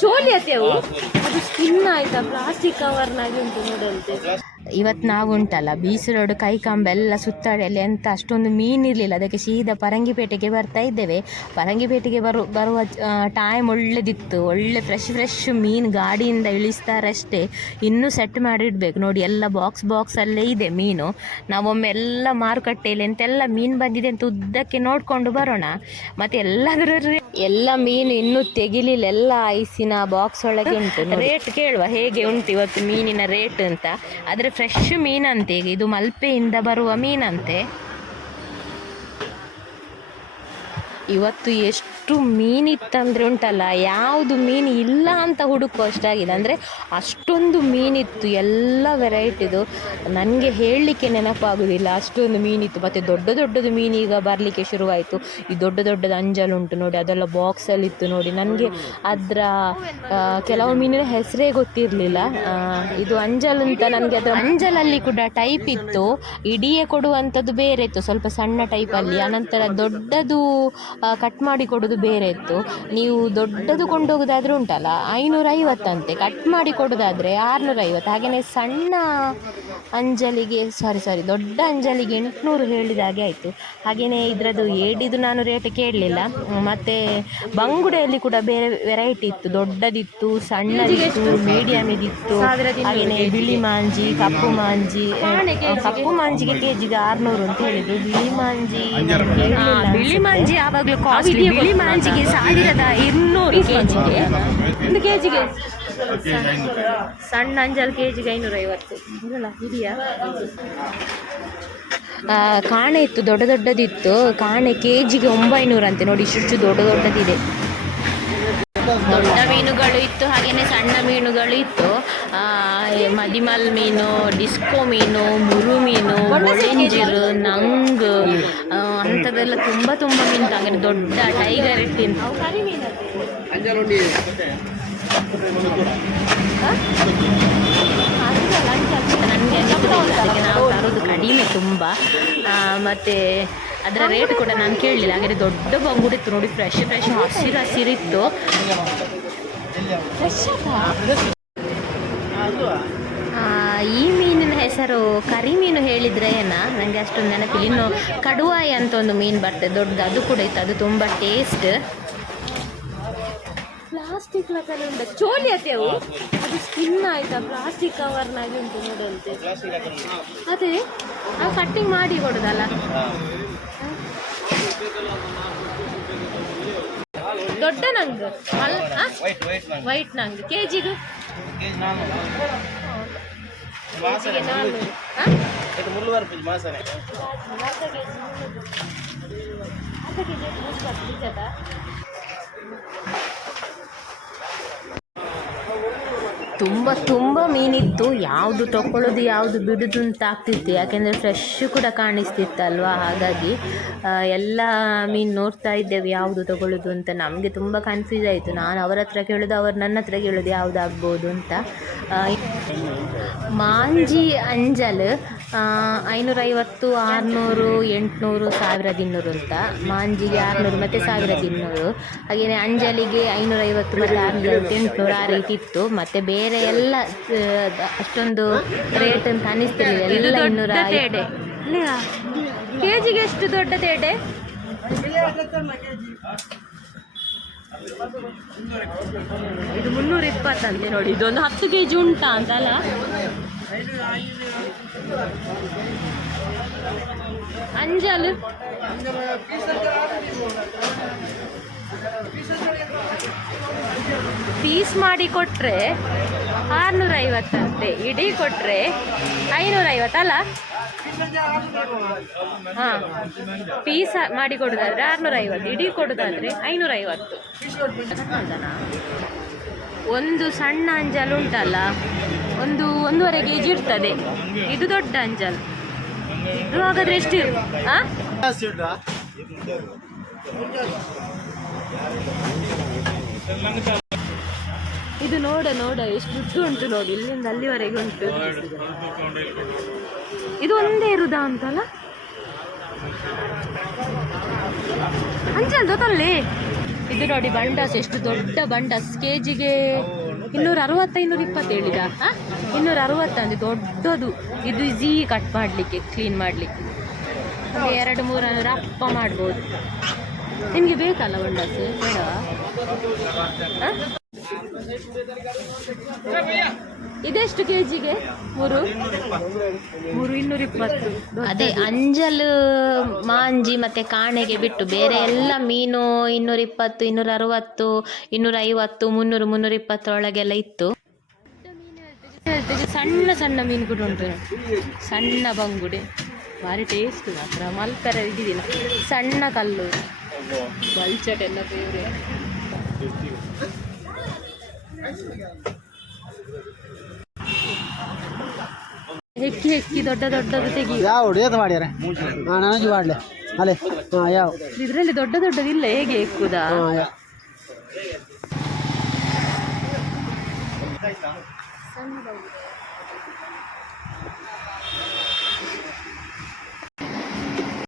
ಚೋಲಿ ಅವು. ಅದು ಸ್ಕಿನ್ ಆಯ್ತಾ? ಪ್ಲಾಸ್ಟಿಕ್ ಕವರ್ನಾಗಿ ಉಂಟು ನೋಡಂತೆ ಇವತ್ತು ನಾವು ಉಂಟಲ್ಲ ಬೀಸು ರೋಡ್ ಕೈಕಂಬೆಲ್ಲ ಸುತ್ತಾಡಲ್ಲಿ ಎಂತ ಅಷ್ಟೊಂದು ಮೀನಿರಲಿಲ್ಲ ಅದಕ್ಕೆ ಸೀದಾ ಪರಂಗಿಪೇಟೆಗೆ ಬರ್ತಾ ಇದ್ದೇವೆ. ಪರಂಗಿಪೇಟೆಗೆ ಬರು, ಬರುವ ಟೈಮ್ ಒಳ್ಳೆದಿತ್ತು. ಒಳ್ಳೆ ಫ್ರೆಶ್ ಫ್ರೆಶ್ ಮೀನು ಗಾಡಿಯಿಂದ ಇಳಿಸ್ತಾರಷ್ಟೇ. ಇನ್ನೂ ಸೆಟ್ ಮಾಡಿಡ್ಬೇಕು. ನೋಡಿ, ಎಲ್ಲ ಬಾಕ್ಸ್ ಬಾಕ್ಸಲ್ಲೇ ಇದೆ ಮೀನು. ನಾವೊಮ್ಮೆ ಎಲ್ಲ ಮಾರುಕಟ್ಟೆಯಲ್ಲಿ ಎಂತೆಲ್ಲ ಮೀನು ಬಂದಿದೆ ಅಂತ ಉದ್ದಕ್ಕೆ ನೋಡಿಕೊಂಡು ಬರೋಣ. ಮತ್ತು ಎಲ್ಲದರ ಎಲ್ಲ ಮೀನು ಇನ್ನೂ ತೆಗಿಲಿಲ್ಲ. ಎಲ್ಲ ಐಸಿನ ಬಾಕ್ಸ್ ಒಳಗೆ ಉಂಟು. ರೇಟ್ ಕೇಳುವ ಹೇಗೆ ಉಂಟು ಇವತ್ತು ಮೀನಿನ ರೇಟ್ ಅಂತ. ಆದರೆ ಫ್ರೆಶ್ ಮೀನಂತೆ ಇದು ಮಲ್ಪೆಯಿಂದ ಬರುವ ಮೀನಂತೆ. ಇವತ್ತು ಎಷ್ಟು ಮೀನಿತ್ತಂದ್ರೆ ಉಂಟಲ್ಲ, ಯಾವುದು ಮೀನು ಇಲ್ಲ ಅಂತ ಹುಡುಕೋ ಅಷ್ಟಾಗಿದೆ. ಅಂದರೆ ಅಷ್ಟೊಂದು ಮೀನಿತ್ತು ಎಲ್ಲ ವೆರೈಟಿದು ನನಗೆ ಹೇಳಲಿಕ್ಕೆ ನೆನಪಾಗೋದಿಲ್ಲ, ಅಷ್ಟೊಂದು ಮೀನಿತ್ತು ಮತ್ತು ದೊಡ್ಡ ದೊಡ್ಡದು ಮೀನು ಈಗ ಬರಲಿಕ್ಕೆ ಶುರುವಾಯಿತು. ಈ ದೊಡ್ಡ ದೊಡ್ಡದು ಅಂಜಲುಂಟು ನೋಡಿ, ಅದೆಲ್ಲ ಬಾಕ್ಸಲ್ಲಿತ್ತು ನೋಡಿ. ನನಗೆ ಅದರ ಕೆಲವು ಮೀನಿನ ಹೆಸರೇ ಗೊತ್ತಿರಲಿಲ್ಲ. ಇದು ಅಂಜಲ್ ಅಂತ ನನಗೆ ಅದರ ಅಂಜಲಲ್ಲಿ ಕೂಡ ಟೈಪ್ ಇತ್ತು. ಇಡಿಯೇ ಕೊಡುವಂಥದ್ದು ಬೇರೆ ಇತ್ತು, ಸ್ವಲ್ಪ ಸಣ್ಣ ಟೈಪಲ್ಲಿ ಆನಂತರ ದೊಡ್ಡದು ಕಟ್ ಮಾಡಿ ಕೊಡೋದು ಬೇರೆ ಇತ್ತು. ನೀವು ದೊಡ್ಡದು ಕೊಂಡೋಗೋದಾದ್ರೆ ಉಂಟಲ್ಲ ಐನೂರೈವತ್ತಂತೆ. ಕಟ್ ಮಾಡಿ ಕೊಡೋದಾದರೆ ಆರುನೂರೈವತ್ತು. ಹಾಗೆಯೇ ಸಣ್ಣ ಅಂಜಲಿಗೆ ಸಾರಿ ಸಾರಿ ದೊಡ್ಡ ಅಂಜಲಿಗೆ ಎಂಟುನೂರು ಹೇಳಿದ ಹಾಗೆ ಆಯಿತು. ಹಾಗೆಯೇ ಇದರದ್ದು ಏಡಿದು ನಾನು ರೇಟ್ ಕೇಳಲಿಲ್ಲ. ಮತ್ತು ಬಂಗುಡೆಯಲ್ಲಿ ಕೂಡ ಬೇರೆ ವೆರೈಟಿ ಇತ್ತು. ದೊಡ್ಡದಿತ್ತು ಸಣ್ಣದಿತ್ತು ಮೀಡಿಯಮ್ ಇದಿತ್ತು ಹಾಗೆಯೇ ಬಿಳಿ ಮಾಂಜಿ ಕಪ್ಪು ಮಾಂಜಿ ಕಪ್ಪು ಮಾಂಜಿಗೆ ಕೆ ಜಿಗೆ ಆರುನೂರು ಅಂತ ಹೇಳಿದ್ರು. ಬಿಳಿ ಮಾಂಜಿ ಬಿಳಿ ಮಾಂಜಿ ಯಾವಾಗಲೂ ಕಾಸ್ಟ್ಲಿ ಬಿಳಿ ಮಾಂಜಿಗೆ ಸಾವಿರದ ಇನ್ನೂರು ಕೆ ಜಿಗೆ ಒಂದು ಕೆ ಜಿಗೆ ಸಣ್ಣ ಅಂಜಲ್ ಕೆ ಜಿಗೆ ಐನೂರೈವತ್ತು. ಐವತ್ತು ಇದೆಯಾ ಕಾಣೆ ಇತ್ತು ದೊಡ್ಡ ದೊಡ್ಡದಿತ್ತು. ಕಾಣೆ ಕೆ ಜಿಗೆ ಒಂಬೈನೂರಂತೆ ನೋಡಿ ಇಷ್ಟು ದೊಡ್ಡ ದೊಡ್ಡದಿದೆ. ದೊಡ್ಡ ಮೀನುಗಳು ಇತ್ತು ಹಾಗೆಯೇ ಸಣ್ಣ ಮೀನುಗಳು ಇತ್ತು. ಮದಿಮಲ್ ಮೀನು, ಡಿಸ್ಕೋ ಮೀನು, ಮುರು ಮೀನು ಒಳೆಂಜಿರು ನಂಗ್ ಅಂಥದ್ದೆಲ್ಲ ತುಂಬ ತುಂಬ ಮೀನು ಹಾಗೆ ದೊಡ್ಡ ಟೈಗರ್ ಇಟ್ಟಿನ ನನಗೆ ನಾವು ತರೋದು ಕಡಿಮೆ ತುಂಬ. ಮತ್ತೆ ಅದರ ರೇಟ್ ಕೂಡ ನಾನು ಕೇಳಲಿಲ್ಲ. ಹಾಗೆ ದೊಡ್ಡ ಬಂಗುಡಿತ್ತು ನೋಡಿ ಫ್ರೆಶ್ ಫ್ರೆಶ್ ಹಸಿರು ಹಸಿರಿತ್ತು ಈ ಮೀನಿನ ಹೆಸರು ಕರಿ ಮೀನು ಹೇಳಿದ್ರೆ ಏನ? ನನಗೆ ಅಷ್ಟೊಂದು ನೆನಪಿಲ್ಲ. ಇನ್ನು ಕಡುವಾಯಿ ಅಂತ ಒಂದು ಮೀನು ಬರ್ತದೆ ದೊಡ್ಡದು. ಅದು ಕೂಡ ಇತ್ತು. ಅದು ತುಂಬ ಟೇಸ್ಟ್ ಪ್ಲಾಸ್ಟಿಕ್ ಲಕಲ್ಲಿ ಉಂಟು. ಚೋಲಿ ಅದು ಸ್ಕಿನ್ ಆಯ್ತಾ? ಪ್ಲಾಸ್ಟಿಕ್ ಕವರ್ನಾಗೆ ಉಂಟು ನೋಡಂತೆ ಅದೇ? ಆ ಕಟ್ಟಿಂಗ್ ಮಾಡಿ ಕೊಡೋದಲ್ಲ? ದೊಡ್ಡ ನಂಗೆ. ವೈಟ್ ನಂಗ. ಕೆಜಿ ಕೆ ಜಿಗೆ ನಾನ್ನೂರು ಇದು ಮುಳ್ಳುವಾರ ಪೂಜೆ ಮಾಸನೆ ಅರ್ಧ ಕೆ ಜಿ ಅರ್ಧ ಕೆ ಜಿ ನಿಜದ ತುಂಬ ತುಂಬ ಮೀನಿತ್ತು. ಯಾವುದು ತಗೊಳ್ಳೋದು ಯಾವುದು ಬಿಡೋದು ಅಂತ ಆಗ್ತಿತ್ತು. ಯಾಕೆಂದರೆ ಫ್ರೆಶ್ ಕೂಡ ಕಾಣಿಸ್ತಿತ್ತಲ್ವ? ಹಾಗಾಗಿ ಎಲ್ಲ ಮೀನು ನೋಡ್ತಾ ಇದ್ದೇವೆ. ಯಾವುದು ತಗೊಳ್ಳೋದು ಅಂತ ನಮಗೆ ತುಂಬ ಕನ್ಫ್ಯೂಸ್ ಆಯಿತು. ನಾನು ಅವರ ಹತ್ರ ಕೇಳೋದು, ಅವರು ನನ್ನ ಹತ್ರ ಕೇಳೋದು ಯಾವುದು ಆಗ್ಬೋದು ಅಂತ ಮಾಂಜಿ ಅಂಜಲ್ ಐನೂರೈವತ್ತು ಆರುನೂರು ಎಂಟುನೂರು ಸಾವಿರದ ಇನ್ನೂರು ಅಂತ. ಮಾಂಜಿಗೆ ಆರುನೂರು ಮತ್ತು ಸಾವಿರದ ಇನ್ನೂರು ಹಾಗೆಯೇ ಅಂಜಲಿಗೆ ಐನೂರೈವತ್ತು ಮತ್ತು ಆರುನೂರ ಎಂಟುನೂರು ಆ ರೀತಿ ಇತ್ತು. ಮತ್ತು ಬೇರೆ ಎಲ್ಲ ಅಷ್ಟೊಂದು ರೇಟ್ ಅಂತ ಅನಿಸ್ತಿರ್ಲಿಲ್ಲ. ಎಲ್ಲ ಇನ್ನೂರ ಕೆ ಜಿಗೆ ಎಷ್ಟು ದೊಡ್ಡ ತೇಡೆ? ಇದು ಮುನ್ನೂರ ಇಪ್ಪತ್ತಂತೆ ನೋಡಿ. ಇದೊಂದು ಹತ್ತು ಕೆ ಜಿ ಉಂಟಾ ಅಂತಲ್ಲ? ಅಂಜಲ್. ಪೀಸ್ ಮಾಡಿ ಕೊಟ್ರೆ ಆರ್ನೂರ ಐವತ್ತಂತೆ ಇಡೀ ಕೊಟ್ರೆ ಐನೂರ ಐವತ್ತಲ್ಲ ಹಾಂ, ಪೀಸ್ ಮಾಡಿ ಕೊಡೋದಾದ್ರೆ ಆರ್ನೂರ ಐವತ್ತು ಇಡೀ ಕೊಡೋದಾದ್ರೆ ಐನೂರ ಐವತ್ತು ಒಂದು ಸಣ್ಣ ಅಂಜಲ್ ಉಂಟಲ್ಲ? ಒಂದು ಒಂದೂವರೆ ಕೆ ಜಿ ಇರ್ತದೆ. ಇದು ದೊಡ್ಡ ಅಂಜಲ್. ಇದು ಹಾಗಾದ್ರೆ ಎಷ್ಟು ಇದು ನೋಡ ನೋಡ, ಎಷ್ಟು ದುಡ್ಡು ಉಂಟು ನೋಡಿ. ಇಲ್ಲಿಂದ ಅಲ್ಲಿವರೆಗೆ ಉಂಟು. ಇದು ಒಂದೇ ಇರುದಾ ಅಂತಲ್ಲ? ಅಂಜಲ್ ಗೊತ್ತಲ್ಲಿ ಇದು ನೋಡಿ ಬಂಡಸ್, ಎಷ್ಟು ದೊಡ್ಡ ಬಂಡಸ್. ಕೆ ಜಿಗೆ ಇನ್ನೂರ ಅರವತ್ತ ಇನ್ನೂರ ಇಪ್ಪತ್ತು ಹೇಳಿದ ಇನ್ನೂರ ಅರವತ್ತಂದು ದೊಡ್ಡದು. ಇದು ಈಸಿ ಕಟ್ ಮಾಡಲಿಕ್ಕೆ ಕ್ಲೀನ್ ಮಾಡಲಿಕ್ಕೆ. ಎರಡು ಮೂರು ರಪ್ಪ ಮಾಡ್ಬೋದು. ನಿಮಗೆ ಬೇಕಲ್ಲ ಬಂಡಾಸ್ ಬೇಡವಾ ಆ? ಇದೆಷ್ಟು ಕೆಜಿಗೆ? ಮೂರು? ಮೂರು ಇನ್ನೂರ ಇಪ್ಪತ್ತು. ಅದೇ ಅಂಜಲ್ ಮಾಂಜಿ ಮತ್ತೆ ಕಾಣೆಗೆ ಬಿಟ್ಟು ಬೇರೆ ಎಲ್ಲ ಮೀನು ಇನ್ನೂರ ಇಪ್ಪತ್ತು ಇನ್ನೂರ ಅರವತ್ತು ಇನ್ನೂರ ಐವತ್ತು ಮುನ್ನೂರು ಮುನ್ನೂರ ಇಪ್ಪತ್ತರೊಳಗೆಲ್ಲ ಇತ್ತು. ಸಣ್ಣ ಸಣ್ಣ ಮೀನು ಕೂಡ ಉಂಟು. ಸಣ್ಣ ಬಂಗುಡೆ. ಭಾರಿ ಟೇಸ್ಟ್ ಮಾತ್ರ. ಮಲ್ಕರ ಇದ್ದಿದ್ದಿಲ್ಲ ಸಣ್ಣ ಕಲ್ಲು ಬಲ್ಚಟ್ ಎಲ್ಲ ಫೇವ್ರೇಟ್ ಹೆಕ್ಕಿ ಹೆಕ್ಕಿ ದೊಡ್ಡ ದೊಡ್ಡದು ತೆಗಿ. ಯಾವ ಹೊಡೆಯೋದು ಮಾಡ್ಯಾರ ಹಾಂ ನನಗೆ ಮಾಡಲೆ. ಅಲೆ ಹಾಂ ಯಾವ? ಇದರಲ್ಲಿ ದೊಡ್ಡ ದೊಡ್ಡದಿಲ್ಲ ಹೇಗೆ ಹೆಕ್ಕುದಾ ಹಾಂ